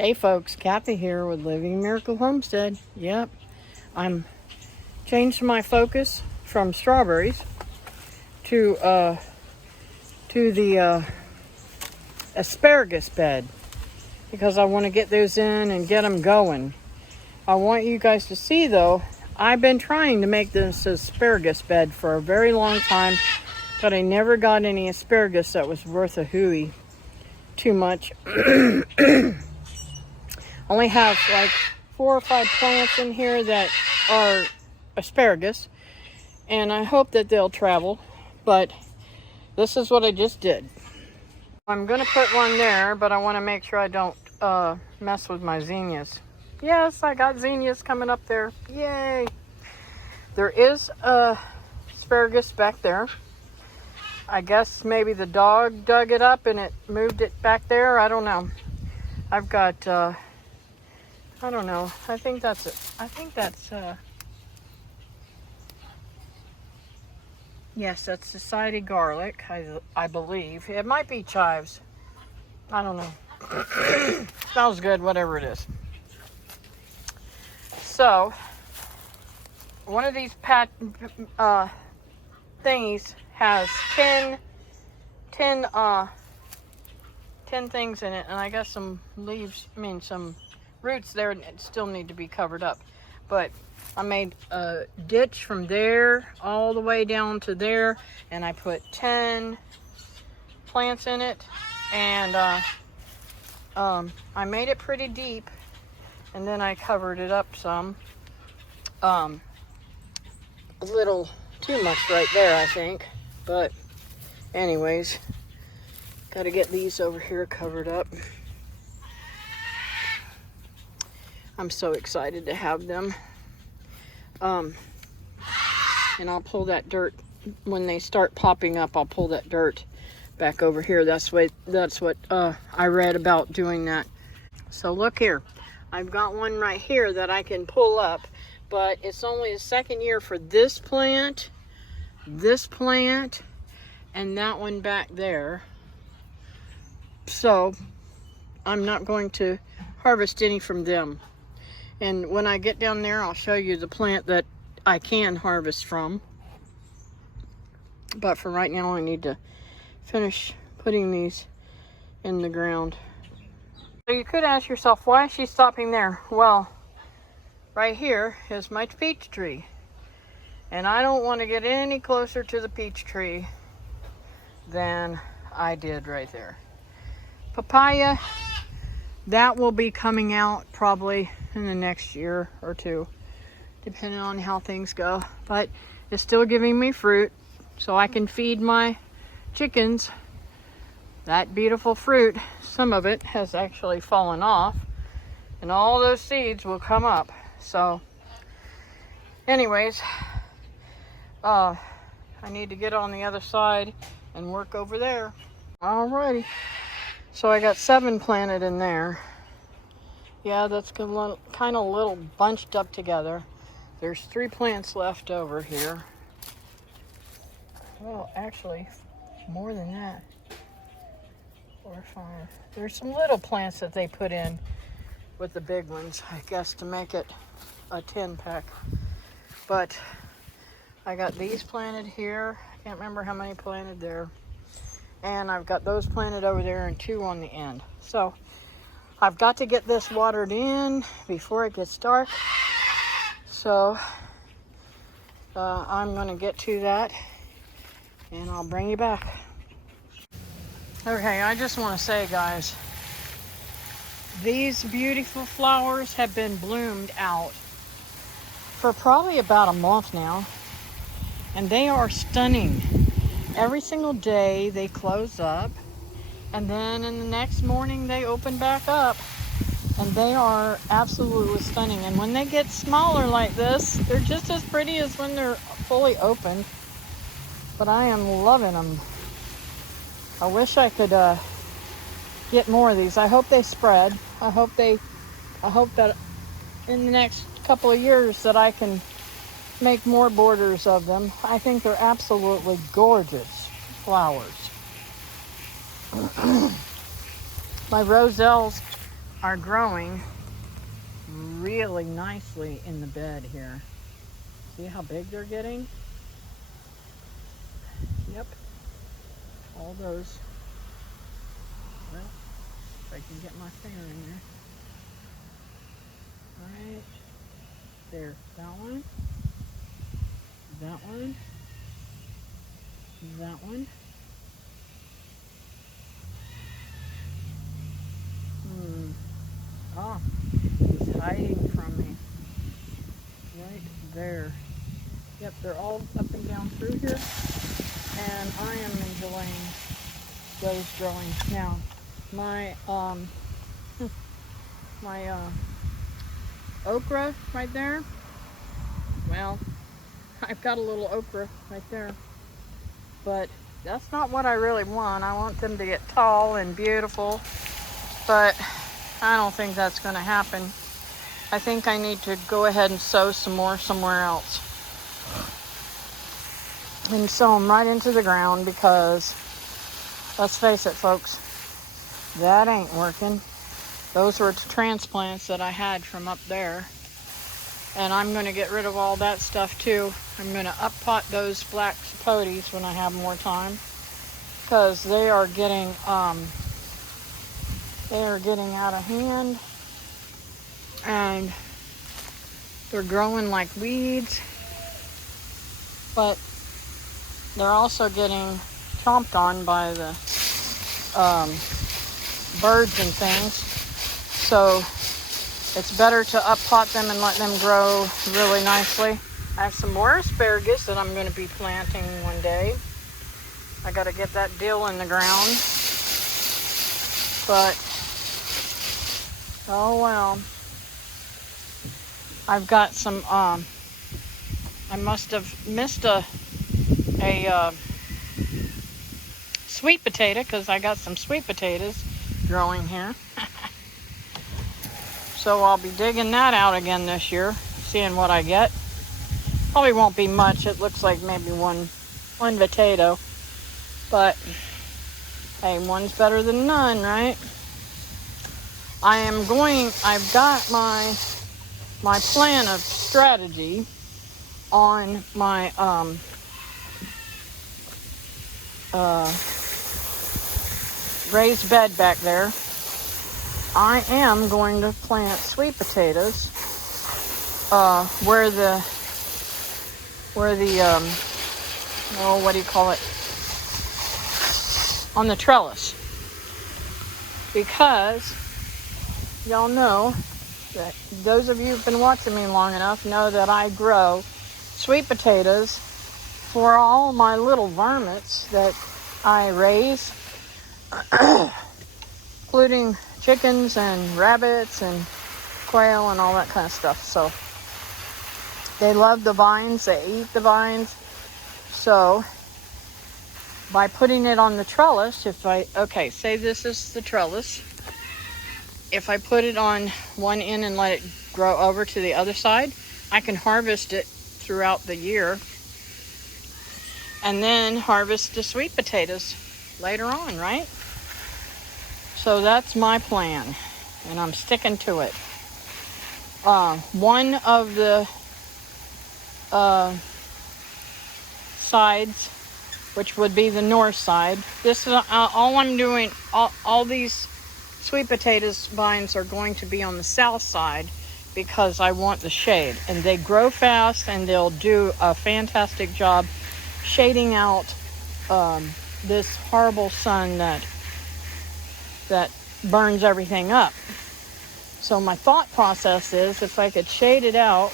Hey folks, Kathy here with Living Miracle Homestead. Yep, I'm changed my focus from strawberries to the asparagus bed because I want to get those in and get them going. I want you guys to see though, I've been trying to make this asparagus bed for a very long time, but I never got any asparagus that was worth a hooey too much. Only have like 4 or 5 plants in here that are asparagus, and I hope that they'll travel, but this is what I just did. I'm gonna put one there, but I want to make sure I don't mess with my zinnias. Yes, I got zinnias coming up there. Yay! There is asparagus back there. I guess maybe the dog dug it up and it moved it back there. I don't know. I've got I don't know. I think that's it. I think that's yes, that's decided garlic. I believe it might be chives. I don't know. Smells good, whatever it is. So one of these thingies has 10 things in it, and I got some leaves. I mean some roots there that still need to be covered up, but I made a ditch from there all the way down to there, and I put 10 plants in it, and I made it pretty deep, and then I covered it up some. A little too much right there, I think, but anyways, got to get these over here covered up. I'm so excited to have them. And I'll pull that dirt when they start popping up. I'll pull that dirt back over here. That's what I read about doing that. So look here, I've got one right here that I can pull up, but it's only the second year for this plant, and that one back there. So I'm not going to harvest any from them. And when I get down there, I'll show you the plant that I can harvest from. But for right now, I need to finish putting these in the ground. So you could ask yourself, why is she stopping there? Well, right here is my peach tree. And I don't want to get any closer to the peach tree than I did right there. Papaya, that will be coming out probably in the next year or two, depending on how things go. But it's still giving me fruit, so I can feed my chickens that beautiful fruit. Some of it has actually fallen off, and all those seeds will come up. So anyways, I need to get on the other side and work over there. Alrighty, so I got 7 planted in there. Yeah, that's kind of a little bunched up together. There's 3 plants left over here. Well, actually, more than that. 4 or 5. There's some little plants that they put in with the big ones, I guess, to make it a 10-pack. But I got these planted here. I can't remember how many planted there. And I've got those planted over there and 2 on the end. So I've got to get this watered in before it gets dark. So I'm going to get to that, and I'll bring you back. Okay, I just want to say, guys, these beautiful flowers have been bloomed out for probably about a month now, and they are stunning. Every single day they close up, and then in the next morning they open back up, and they are absolutely stunning. And when they get smaller like this, they're just as pretty as when they're fully opened. But I am loving them. I wish I could get more of these. I hope they spread. I hope that in the next couple of years that I can make more borders of them. I think they're absolutely gorgeous flowers. My roselles are growing really nicely in the bed here. See how big they're getting? Yep. All those. Well, if I can get my finger in there. Right there. That one. That one. That one. Oh, he's hiding from me. Right there. Yep, they're all up and down through here. And I am enjoying those growing. Now, my okra right there. Well, I've got a little okra right there. But that's not what I really want. I want them to get tall and beautiful. But I don't think that's going to happen. I think I need to go ahead and sow some more somewhere else. And sow them right into the ground because, let's face it, folks, that ain't working. Those were transplants that I had from up there. And I'm going to get rid of all that stuff too. I'm going to up-pot those black sapotes when I have more time. Because they are getting out of hand. And they're growing like weeds. But they're also getting chomped on by the birds and things. So it's better to up-pot them and let them grow really nicely. I have some more asparagus that I'm going to be planting one day. I got to get that deal in the ground. But, oh well. I've got some, I must have missed a sweet potato because I got some sweet potatoes growing here. So I'll be digging that out again this year, seeing what I get. Probably won't be much. It looks like maybe one potato. But, hey, one's better than none, right? I've got my plan of strategy on my raised bed back there. I am going to plant sweet potatoes where the what do you call it? On the trellis. Because y'all know that those of you who've been watching me long enough know that I grow sweet potatoes for all my little varmints that I raise, including chickens and rabbits and quail and all that kind of stuff. So they love the vines, they eat the vines. So by putting it on the trellis, say this is the trellis. If I put it on one end and let it grow over to the other side, I can harvest it throughout the year and then harvest the sweet potatoes later on, right? So that's my plan, and I'm sticking to it. One of the sides, which would be the north side, this is all I'm doing. All these sweet potatoes vines are going to be on the south side because I want the shade, and they grow fast, and they'll do a fantastic job shading out this horrible sun that burns everything up. So my thought process is, if I could shade it out,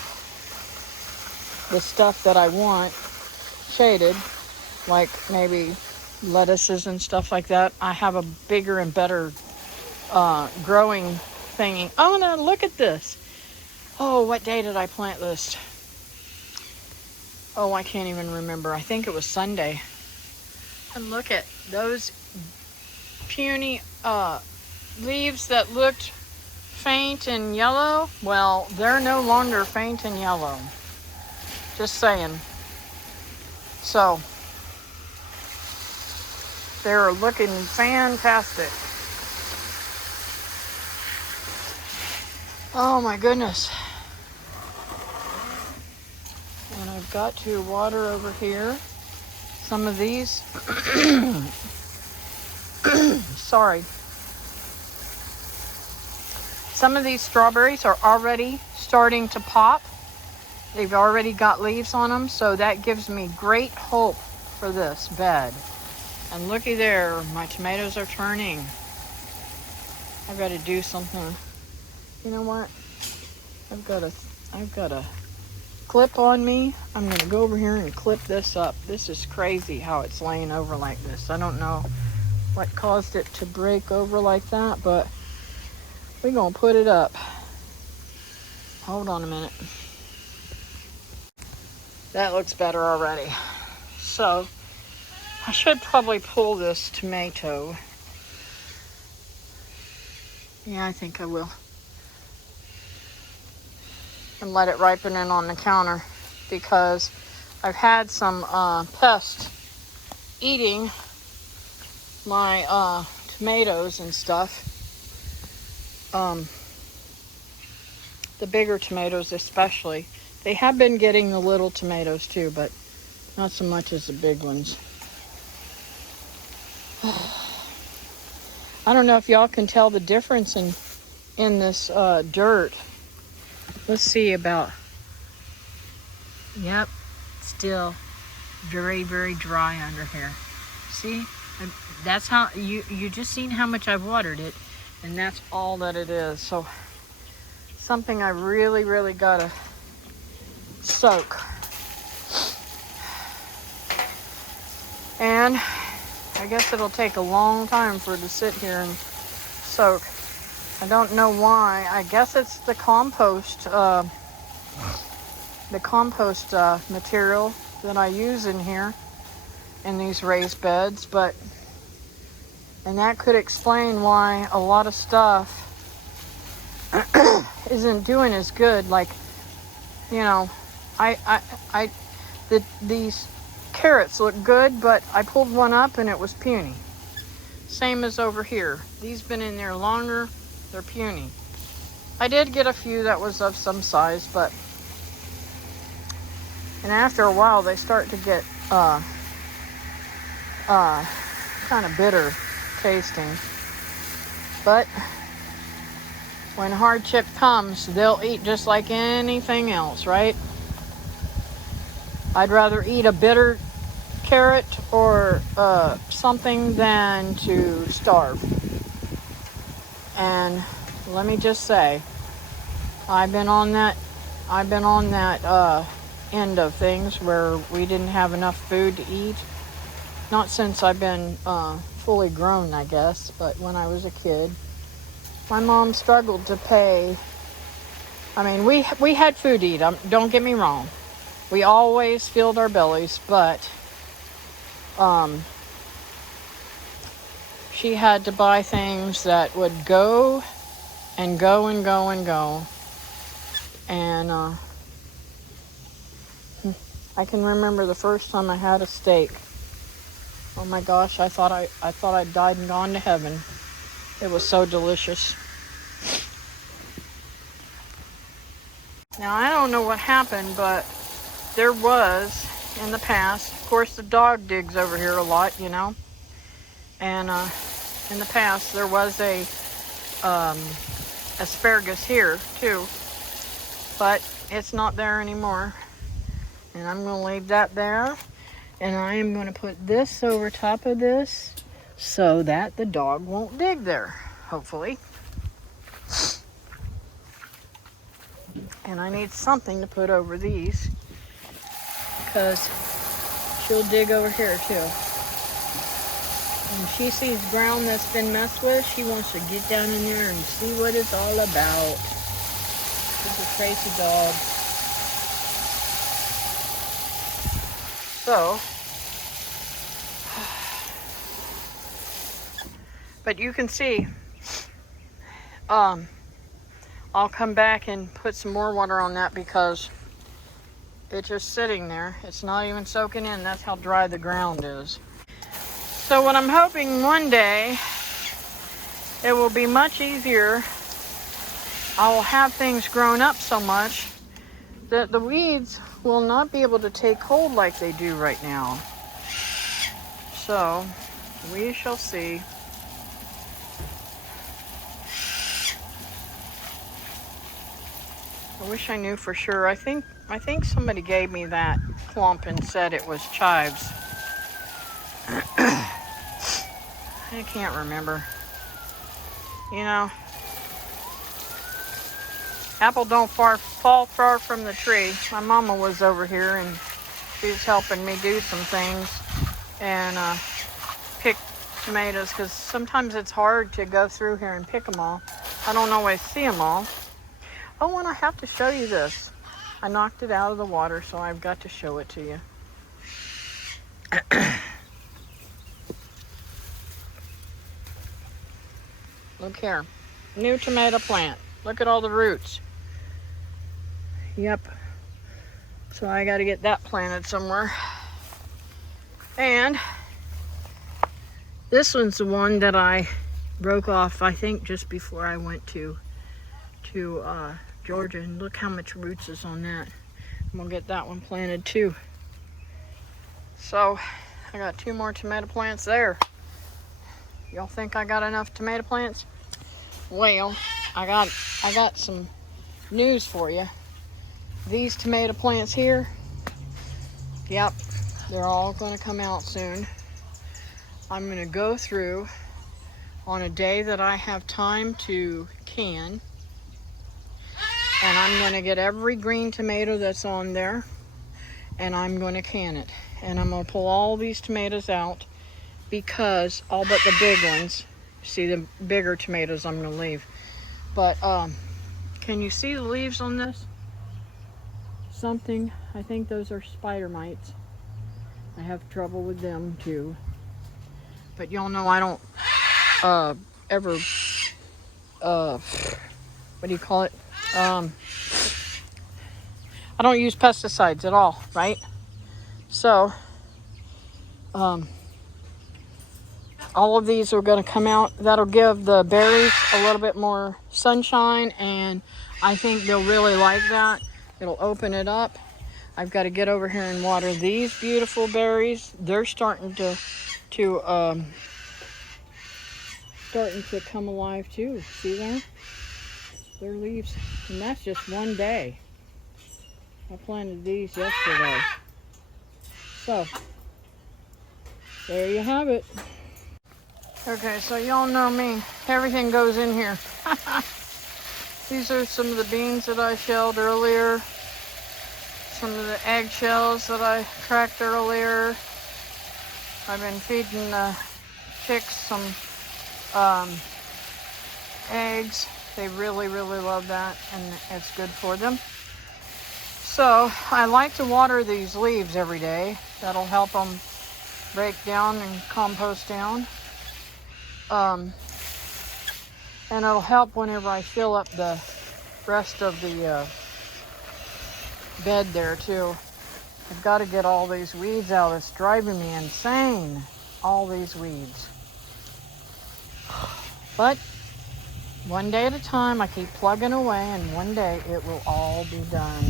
the stuff that I want shaded, like maybe lettuces and stuff like that, I have a bigger and better growing thingy. Oh, now look at this. Oh, what day did I plant this? Oh, I can't even remember. I think it was Sunday. And look at those puny leaves that looked faint and yellow. Well, they're no longer faint and yellow. Just saying. So, they're looking fantastic. Oh my goodness. And I've got to water over here. Some of these, sorry. Some of these strawberries are already starting to pop. They've already got leaves on them, so that gives me great hope for this bed. And looky there, my tomatoes are turning. I've got to do something. You know what? I've got a clip on me. I'm going to go over here and clip this up. This is crazy how it's laying over like this. I don't know what caused it to break over like that, but we're going to put it up. Hold on a minute. That looks better already. So, I should probably pull this tomato. Yeah, I think I will. And let it ripen in on the counter, because I've had some pests eating my tomatoes and stuff. The bigger tomatoes especially. They have been getting the little tomatoes too, but not so much as the big ones. I don't know if y'all can tell the difference in this dirt. Let's see about, yep, still very, very dry under here. See, that's how, you just seen how much I've watered it, and that's all that it is. So something I really, really gotta soak. And I guess it'll take a long time for it to sit here and soak. I don't know why. I guess it's the compost material that I use in here in these raised beds, and that could explain why a lot of stuff isn't doing as good. Like, you know, these carrots look good, but I pulled one up and it was puny. Same as over here. These been in there longer. They're puny. I did get a few that was of some size, and after a while they start to get kind of bitter tasting. But when hardship comes, they'll eat just like anything else, right? I'd rather eat a bitter carrot or something than to starve. And let me just say, I've been on that end of things where we didn't have enough food to eat. Not since I've been fully grown, I guess, but when I was a kid, my mom struggled to pay. I mean, we had food to eat. Don't get me wrong. We always filled our bellies, but she had to buy things that would go and go and go and go. And I can remember the first time I had a steak. Oh my gosh, I thought I'd died and gone to heaven. It was so delicious. Now, I don't know what happened, but there was, in the past, of course the dog digs over here a lot, you know. And in the past, there was a asparagus here, too. But it's not there anymore. And I'm going to leave that there. And I am going to put this over top of this so that the dog won't dig there, hopefully. And I need something to put over these, because she'll dig over here too. When she sees ground that's been messed with, she wants to get down in there and see what it's all about. She's a crazy dog. So, but you can see, I'll come back and put some more water on that because it's just sitting there. It's not even soaking in. That's how dry the ground is. So what I'm hoping one day, it will be much easier I'll have things grown up so much that the weeds will not be able to take hold like they do right now. So, we shall see. I wish I knew for sure. I think somebody gave me that clump and said it was chives. I can't remember. You know, apple don't fall far from the tree. My mama was over here and she was helping me do some things and pick tomatoes, because sometimes it's hard to go through here and pick them all. I don't always see them all. Oh, and I have to show you this. I knocked it out of the water, so I've got to show it to you. Look here. New tomato plant. Look at all the roots. Yep. So I got to get that planted somewhere. And this one's the one that I broke off, I think, just before I went to Georgia. And look how much roots is on that. I'm going to get that one planted too. So I got 2 more tomato plants there. Y'all think I got enough tomato plants? Well, I got some news for you. These tomato plants here, yep, they're all going to come out soon. I'm going to go through on a day that I have time to can, and I'm going to get every green tomato that's on there, and I'm going to can it. And I'm going to pull all these tomatoes out, because all but the big ones, see, the bigger tomatoes I'm going to leave. But can you see the leaves on this? Something, I think those are spider mites. I have trouble with them too. But y'all know I don't ever, what do you call it? I don't use pesticides at all, right? So, all of these are going to come out. That'll give the berries a little bit more sunshine, and I think they'll really like that. It'll open it up. I've got to get over here and water these beautiful berries. They're starting to come alive too. See there? Their leaves, and that's just one day. I planted these yesterday. So, there you have it. Okay, so y'all know me. Everything goes in here. These are some of the beans that I shelled earlier. Some of the eggshells that I cracked earlier. I've been feeding the chicks some eggs. They really, really love that, and it's good for them. So I like to water these leaves every day. That'll help them break down and compost down. And it'll help whenever I fill up the rest of the bed there too. I've got to get all these weeds out. It's driving me insane, all these weeds. But one day at a time, I keep plugging away, and one day it will all be done.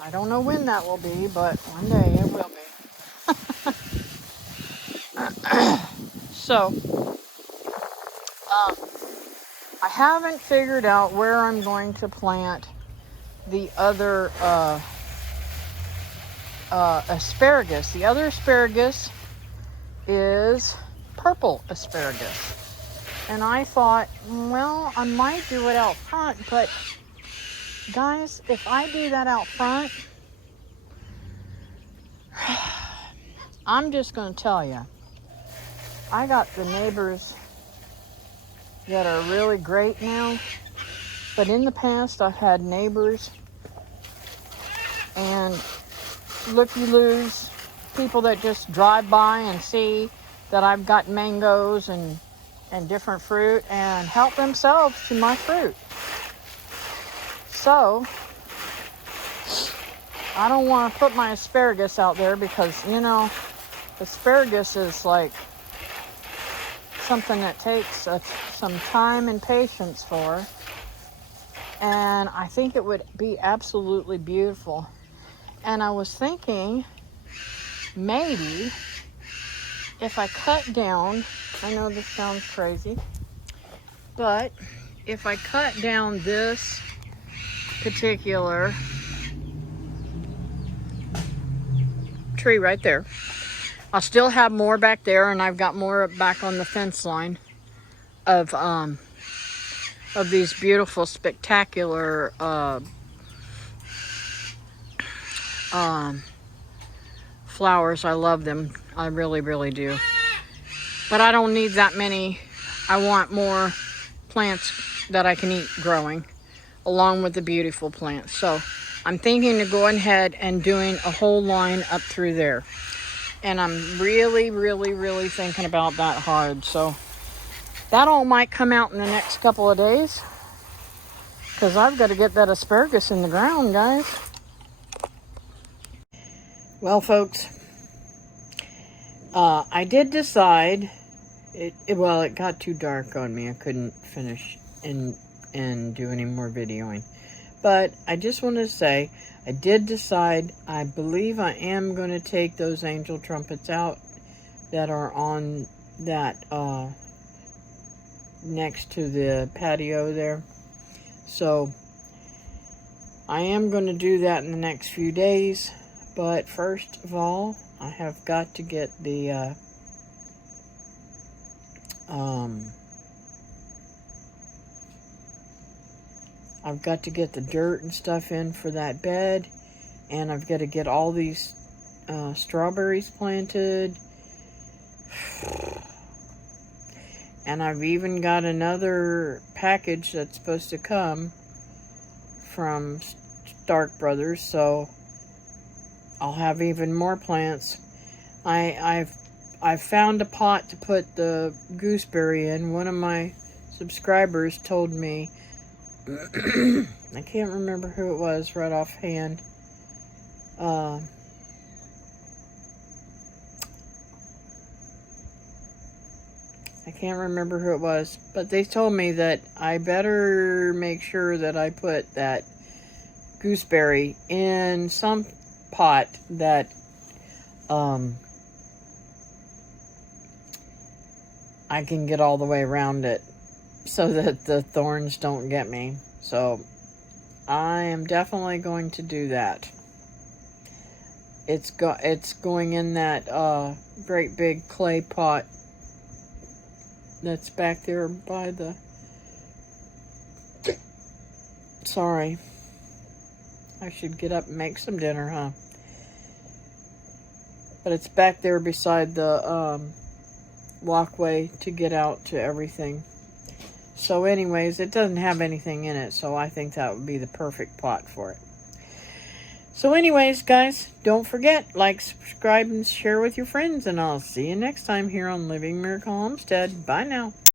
I don't know when that will be, but one day it will be. So, I haven't figured out where I'm going to plant the other asparagus. The other asparagus is purple asparagus. And I thought, well, I might do it out front, but guys, if I do that out front, I'm just going to tell you, I got the neighbors that are really great now, but in the past I've had neighbors and looky-loos, people that just drive by and see that I've got mangoes and different fruit and help themselves to my fruit. So I don't want to put my asparagus out there, because, you know, asparagus is like something that takes some time and patience for. And I think it would be absolutely beautiful. And I was thinking maybe if I cut down, I know this sounds crazy, but if I cut down this particular tree right there, I'll still have more back there, and I've got more back on the fence line of these beautiful, spectacular flowers. I love them. I really, really do. But I don't need that many. I want more plants that I can eat growing, along with the beautiful plants. So I'm thinking of going ahead and doing a whole line up through there. And I'm really, really, really thinking about that hard. So that all might come out in the next couple of days, because I've got to get that asparagus in the ground, guys. Well, folks, I did decide, well, it got too dark on me. I couldn't finish and do any more videoing. But I just wanted to say, I did decide, I believe I am going to take those angel trumpets out that are on that, next to the patio there. So I am going to do that in the next few days. But first of all, I have got to get the, I've got to get the dirt and stuff in for that bed, and I've got to get all these strawberries planted, and I've even got another package that's supposed to come from Stark Brothers, so I'll have even more plants. I've found a pot to put the gooseberry in. One of my subscribers told me, I can't remember who it was right offhand. I can't remember who it was, but they told me that I better make sure that I put that gooseberry in some pot that I can get all the way around it, so that the thorns don't get me. So I am definitely going to do that. It's going in that great big clay pot that's back there by the, sorry, I should get up and make some dinner, huh? But it's back there beside the walkway to get out to everything. So anyways, it doesn't have anything in it, so I think that would be the perfect pot for it. So anyways, guys, don't forget, like, subscribe, and share with your friends, and I'll see you next time here on Living Miracle Homestead. Bye now.